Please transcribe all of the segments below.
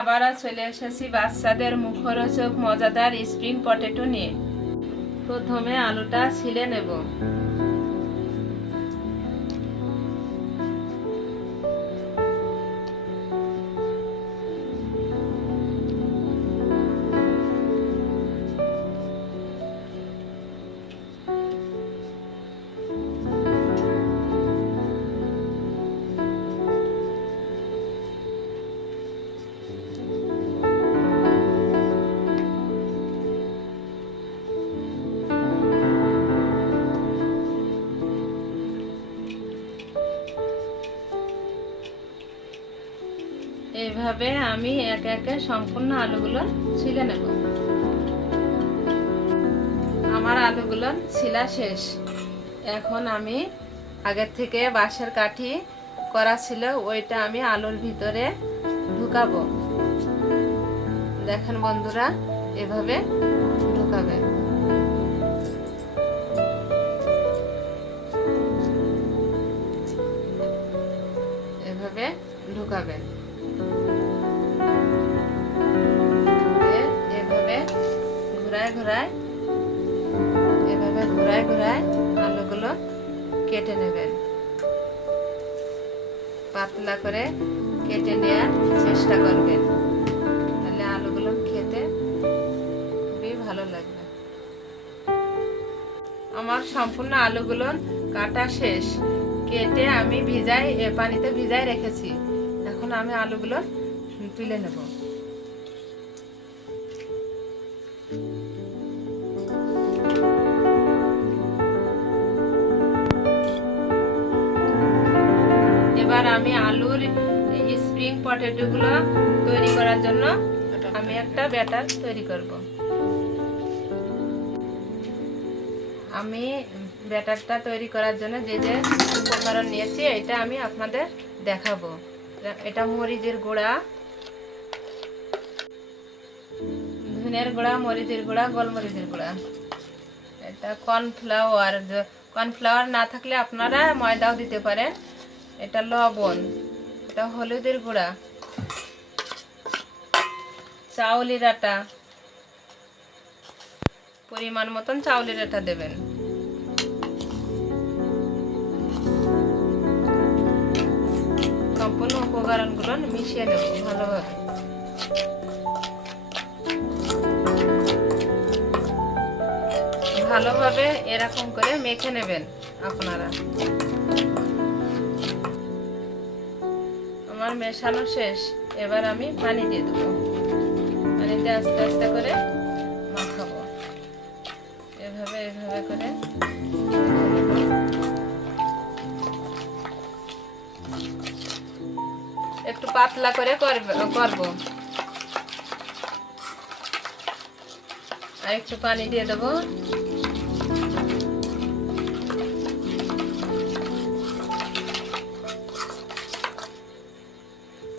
আবারও চলে এসেছি বাচ্চাদের মুখরোচক মজাদার স্প্রিং পটেটো নিয়ে। প্রথমে আলুটা ছিলে নেব। এইভাবে আমি একে একে সম্পূর্ণ আলুগুলো ছিলে নেব। আমার আলুগুলো ছিলা শেষ। এখন আমি আগের থেকে বাঁশের কাঠি করা ছিল, ওইটা আমি আলুর ভিতরে ঢুকাবো। দেখেন বন্ধুরা, এভাবে ঢুকাবে। এভাবে ঢুকাবেন ঘুরায়, এভাবে ঘুরায় ঘুরায় আলুগুলো কেটে নেবেন পাতলা করে কেটে নেওয়ার চেষ্টা করবেন তাহলে আলুগুলো খেতে খুবই ভালো লাগবে। আমার সম্পূর্ণ আলুগুলো কাটা শেষ। কেটে আমি ভিজাই পানিতে ভিজাই রেখেছি। এখন আমি আলুগুলো তুলে নেব। আমি আলুর স্প্রিং পটেটোগুলো তৈরি করার জন্য আমি একটা ব্যাটার তৈরি করব। আমি ব্যাটারটা তৈরি করার জন্য যে যে উপকরণ নিয়েছি, এটা আমি আপনাদের দেখাবো। এটা মরিচের গুঁড়া, ধনের গুঁড়া, মরিচের গুঁড়া, গোলমরিচের গুঁড়া। এটা কর্নফ্লাওয়ার কর্নফ্লাওয়ার না থাকলে আপনারা ময়দাও দিতে পারেন। এটা লবণ, এটা হলুদের গুঁড়া চাউলের আটা পরিমাণ মতন চাউলের আটা দেবেন। সম্পূর্ণ উপকরণগুলো মিশিয়ে নেব ভালোভাবে। ভালোভাবে এরকম করে মেখে নেবেন আপনারা। আমার মেশানো শেষ, এবার আমি পানি দিয়ে দেবো। পানিতে আস্তে আস্তে করে মাখাবো। এভাবে এভাবে করে একটু পাতলা করে করব করব। আর একটু পানি দিয়ে দেবো।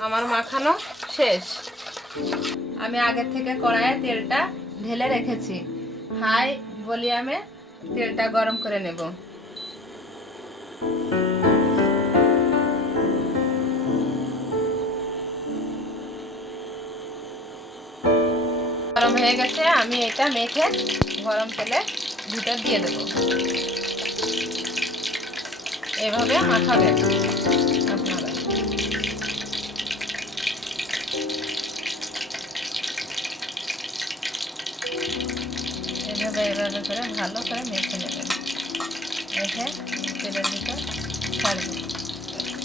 আমার মাখানো শেষ। আমি আগের থেকে কড়াইয়ে তেলটা ঢেলে রেখেছি। হাই ভলিউমে তেলটা গরম করে নেব। গরম হয়ে গেছে, আমি এটা মেখে গরম তেলে ভিতর দিয়ে দেব। এভাবে মাখাবেন আপনারা। এভাবে এভাবে করে ভালো করে মেখে নেবেন। মেখে তেলের ভিতর ছাড়বেন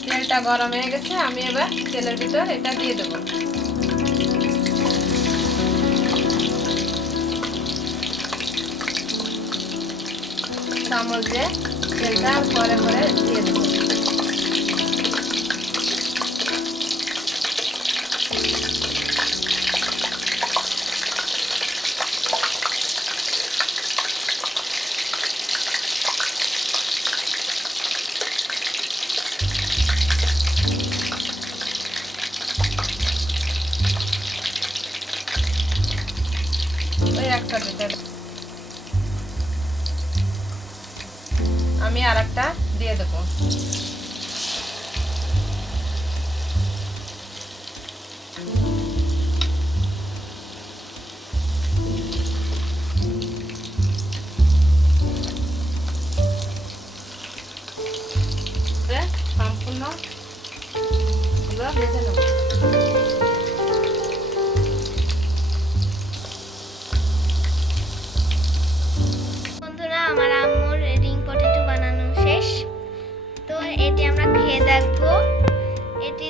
তেলটা গরম হয়ে গেছে, আমি এবার তেলের ভিতর এটা দিয়ে দেবো। চামচ দিয়ে তেলটা পরে পরে দিয়ে দেবো। আমি আর একটা দিয়ে দেবো। সম্পূর্ণ ভেজে নেব।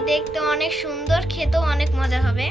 দেখতে অনেক সুন্দর খেতেও অনেক মজা হবে।